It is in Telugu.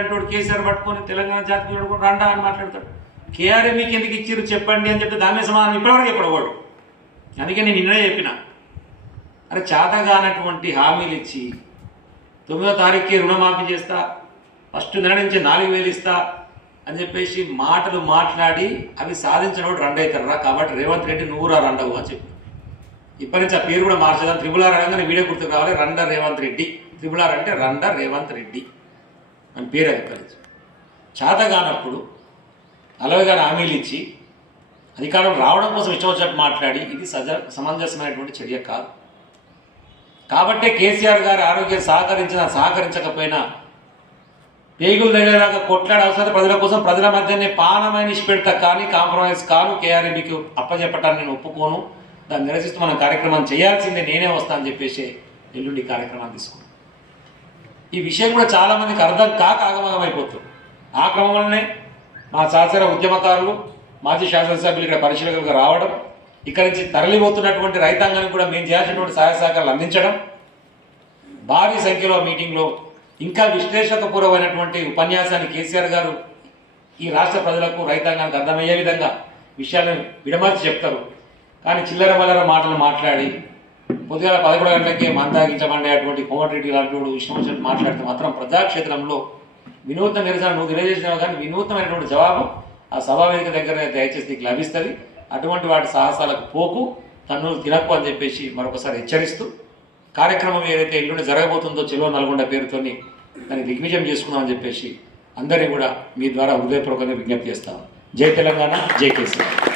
అంటాడు కేసీఆర్ పట్టుకొని తెలంగాణ జాతీయ పట్టుకొని రండా అని మాట్లాడతాడు. కేఆర్ఏ మీకు ఎందుకు ఇచ్చిర్రు చెప్పండి అని చెప్పి దాని సమాధానం ఇప్పటివరకు చెప్పడవాడు. అందుకే నేను నిన్నే చెప్పిన. అరే చేతగానటువంటి హామీలు ఇచ్చి తొమ్మిదో తారీఖుకి రుణమాఫీ చేస్తా ఫస్ట్ నెల నుంచి నాలుగు వేలు ఇస్తా అని చెప్పేసి మాటలు మాట్లాడి అవి సాధించినప్పుడు రెండు అవుతారా కాబట్టి రేవంత్ రెడ్డి నువ్వు రా రండవు అని చెప్పి. ఇప్పటి నుంచి ఆ పేరు కూడా మార్చేదాం త్రిపుల ఆర్ వీడియో గుర్తుకు రావాలి రండ రేవంత్ రెడ్డి. త్రిపుల ఆర్ అంటే రండ రేవంత్ రెడ్డి. అని పేరు అది ఇప్పటి చేతగానప్పుడు అలవగానే హామీలు ఇచ్చి అధికారం రావడం కోసం ఇష్టం వచ్చినట్టు మాట్లాడి ఇది సజ సమంజసమైనటువంటి చర్య కాదు. కాబట్టే కేసీఆర్ గారి ఆరోగ్యం సహకరించినా సహకరించకపోయినా పేగులు దగ్గరలాగా కొట్లాడే అవసరం ప్రజల కోసం ప్రజల మధ్యనే పానమైన ఇష్టపెడతా కానీ కాంప్రమైజ్ కాను. కేఆర్ఎంబికి అప్పచెప్పటాన్ని నేను ఒప్పుకోను. దాన్ని నిరసిస్తూ మనం కార్యక్రమం చేయాల్సిందే. నేనే వస్తానని చెప్పేసి ఎల్లుండి కార్యక్రమాన్ని తీసుకున్నాను. ఈ విషయం కూడా చాలా మందికి అర్థం కాక ఆగమగం ఆ క్రమంలోనే మా సహచర ఉద్యమకారులు మాజీ శాసనసభ్యులు ఇక్కడ పరిశీలకులకు రావడం ఇక్కడి నుంచి తరలిపోతున్నటువంటి రైతాంగానికి కూడా మేము చేయాల్సినటువంటి సహాయ సహకారాలు అందించడం భారీ సంఖ్యలో మీటింగ్లో ఇంకా విశ్లేషకపూర్వమైనటువంటి ఉపన్యాసాన్ని కేసీఆర్ గారు ఈ రాష్ట్ర ప్రజలకు రైతాంగానికి అర్థమయ్యే విధంగా విషయాలను విడమర్చి చెప్తారు. కానీ చిల్లర మల్లర మాటలు మాట్లాడి పొద్దుగాల పదకొండు గంటలకే మందాగించమండే అటువంటి కోమటిరెడ్డి లాంటి వాడు ఇష్టం వచ్చినట్టు మాట్లాడితే మాత్రం ప్రజాక్షేత్రంలో వినూత్న నిరసన నువ్వు తెలియజేసినావు కానీ వినూత్నమైనటువంటి జవాబు ఆ సభావేదిక దగ్గర దయచేసి నీకు లభిస్తుంది. అటువంటి వాటి సాహసాలకు పోకు. తన్ను తినకు అని చెప్పేసి మరొకసారి హెచ్చరిస్తూ కార్యక్రమం ఏదైతే ఎల్లుండి జరగబోతుందో చెలో నల్గొండ పేరుతోని దాన్ని దిగ్విజయం చేసుకుందామని చెప్పేసి అందరినీ కూడా మీ ద్వారా హృదయపూర్వకంగా విజ్ఞప్తి చేస్తాం. జై తెలంగాణ జై కేసీఆర్.